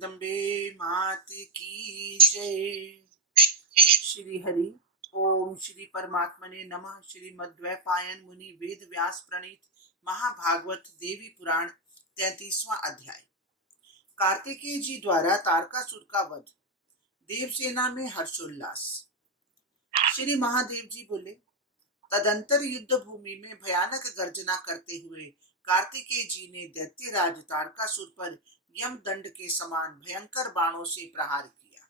जगदम्बे मात की जय। श्री हरि ओम श्री परमात्मने नमः। श्रीमद्वैपायन मुनि वेद व्यास प्रणीत महाभागवत देवी पुराण 33वां अध्याय। कार्तिकेय जी द्वारा तारकासुर का वध। देवसेना में हर्षोल्लास। श्री महादेव जी बोले, तदंतर युद्ध भूमि में भयानक गर्जना करते हुए कार्तिकेय जी ने दैत्यराज तारकासुर पर यमदंड के समान भयंकर बाणों से प्रहार किया।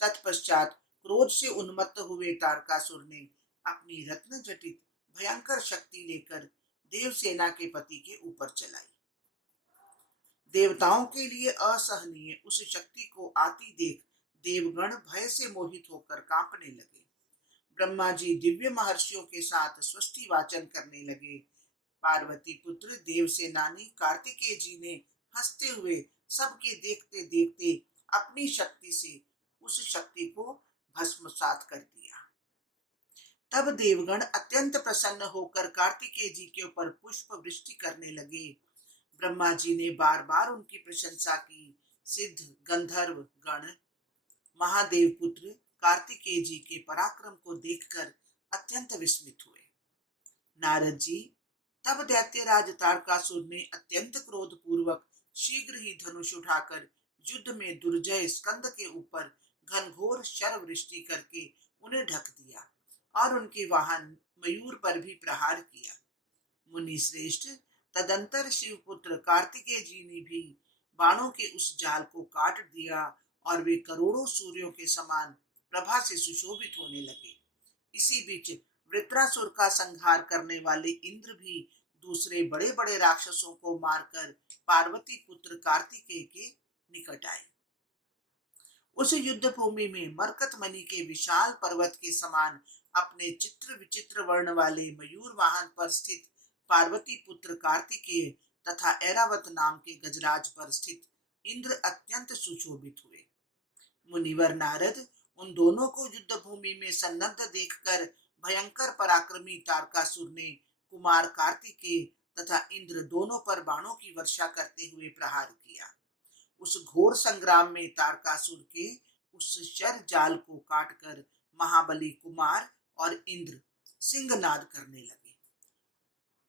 तत्पश्चात क्रोध से उन्मत्त हुए तारकासुर ने अपनी रत्न जटित भयंकर शक्ति लेकर देवसेना के पति के ऊपर चलाई। देवताओं के लिए असहनीय उस शक्ति को आती देख देवगण भय से मोहित होकर कांपने लगे। ब्रह्मा जी दिव्य महर्षियों के साथ स्वस्ति वाचन करने लगे। पार्वती पुत्र देवसेनानी कार्तिकेय जी ने हंसते हुए सबके देखते देखते अपनी शक्ति से उस शक्ति को भस्मसात कर दिया। तब देवगण अत्यंत प्रसन्न होकर कार्तिकेय जी के ऊपर पुष्प वृष्टि करने लगे। ब्रह्मा जी ने बार बार उनकी प्रशंसा की। सिद्ध गंधर्व गण महादेव पुत्र कार्तिकेय जी के पराक्रम को देखकर अत्यंत विस्मित हुए। नारद जी तब दैत्यराज तारकासुर ने अत्यंत क्रोध पूर्वक शीघ्र ही धनुष उठाकर युद्ध में दुर्जय स्कंद के ऊपर घनघोर शर वृष्टि करके उन्हें ढक दिया और उनके वाहन मयूर पर भी प्रहार किया। मुनि श्रेष्ठ तदंतर शिवपुत्र कार्तिकेय जी ने भी बाणों के उस जाल को काट दिया और वे करोड़ों सूर्यों के समान प्रभा से सुशोभित होने लगे। इसी बीच वृत्रासुर का संहार करने वाले इंद्र भी दूसरे बड़े बड़े राक्षसों को मारकर पार्वती पुत्र कार्तिकेय के निकट आए। उस युद्ध भूमि में मरकतमणि के विशाल पर्वत के समान अपने चित्र विचित्र वर्ण वाले मयूर वाहन पर स्थित पार्वती पुत्र कार्तिकेय तथा ऐरावत नाम के गजराज पर स्थित इंद्र अत्यंत सुशोभित हुए। मुनिवर नारद उन दोनों को युद्ध भूमि में सन्नद्ध देखकर भयंकर पराक्रमी तारकासुर ने कुमार कार्तिकेय तथा इंद्र दोनों पर बाणों की वर्षा करते हुए प्रहार किया। उस घोर संग्राम में तारकासुर के उस शर जाल को काटकर महाबली कुमार और इंद्र सिंहनाद करने लगे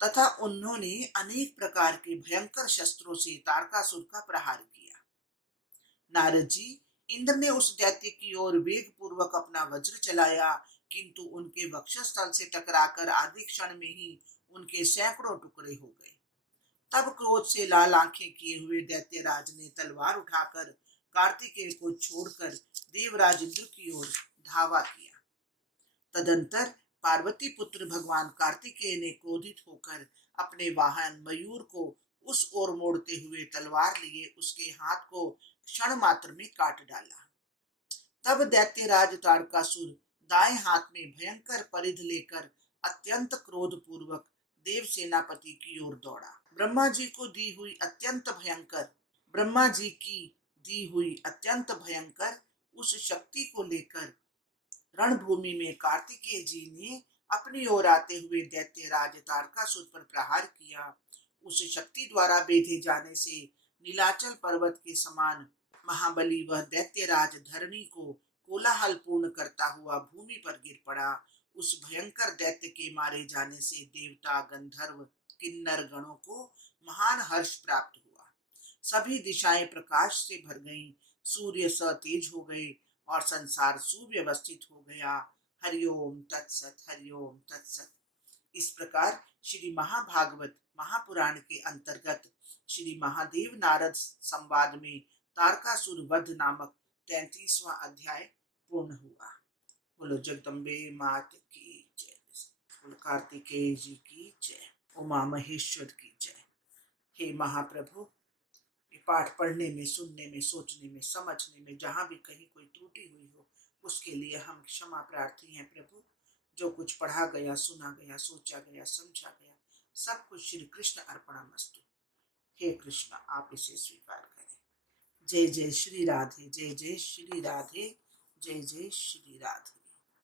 तथा उन्होंने अनेक प्रकार के भयंकर शस्त्रों से तारकासुर का प्रहार किया। नारद जी इंद्र ने उस दैत्य की ओर वेग पूर्वक अपना वज्र चलाया, किंतु उनके वक्षस्थल से टकराकर आधे क्षण में ही उनके सैकड़ों टुकड़े हो गए। तब क्रोध से लाल आंखें किए हुए दैत्यराज ने तलवार उठाकर कार्तिकेय को छोड़कर देवराज इंद्र की ओर धावा किया। तदंतर पार्वती पुत्र भगवान कार्तिकेय ने क्रोधित होकर अपने वाहन मयूर को उस ओर मोड़ते हुए तलवार लिए उसके हाथ को क्षण मात्र में काट डाला। तब दैत्यराज तारकासुर दाएं हाथ में भयंकर परिध लेकर अत्यंत क्रोध पूर्वक देव सेनापति की ओर दौड़ा। ब्रह्मा जी की दी हुई अत्यंत भयंकर उस शक्ति को लेकर रणभूमि में कार्तिकेय जी ने अपनी ओर आते हुए दैत्यराज तारकासुर पर प्रहार किया। उस शक्ति द्वारा बेधे जाने से नीलाचल पर्वत के समान महाबली वह दैत्यराज धरणी को कोलाहल पूर्ण करता हुआ भूमि पर गिर पड़ा। उस भयंकर दैत्य के मारे जाने से देवता गंधर्व किन्नर गणों को महान हर्ष प्राप्त हुआ। सभी दिशाएं प्रकाश से भर गईं, सूर्य सतेज हो गए और संसार सुव्यवस्थित हो गया। हरिओम तत्सत, हरिओम तत्सत। इस प्रकार श्री महाभागवत महापुराण के अंतर्गत श्री महादेव नारद संवाद में तारकासुर वध नामक 33वां अध्याय पूर्ण हुआ। बोलो जगदम्बे मात की जय, बोलो कार्तिकेय जी की जय, उमा महेश्वर की जय। हे महाप्रभु, ये पाठ पढ़ने में, सुनने में, सोचने में, समझने में जहाँ भी कहीं कोई त्रुटि हुई हो उसके लिए हम क्षमा प्रार्थी हैं प्रभु। जो कुछ पढ़ा गया, सुना गया, सोचा गया, समझा गया, सब कुछ श्री कृष्ण अर्पणमस्तु। हे कृष्ण, आप इसे स्वीकार करें। जय जय श्री राधे, जय जय श्री राधे, जय जय श्री राधे।